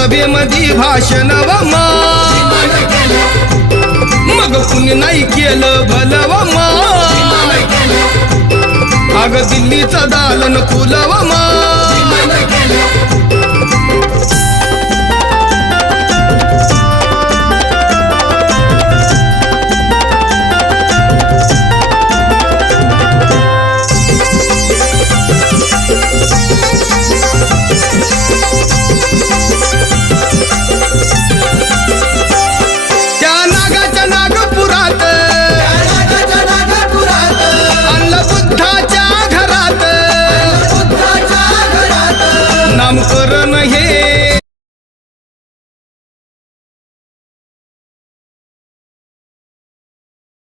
सभेमध्ये भाषण व माय, मग कुणी नाही केलं भलं व माय, अग दिल्लीचं दालन फुलं व माय.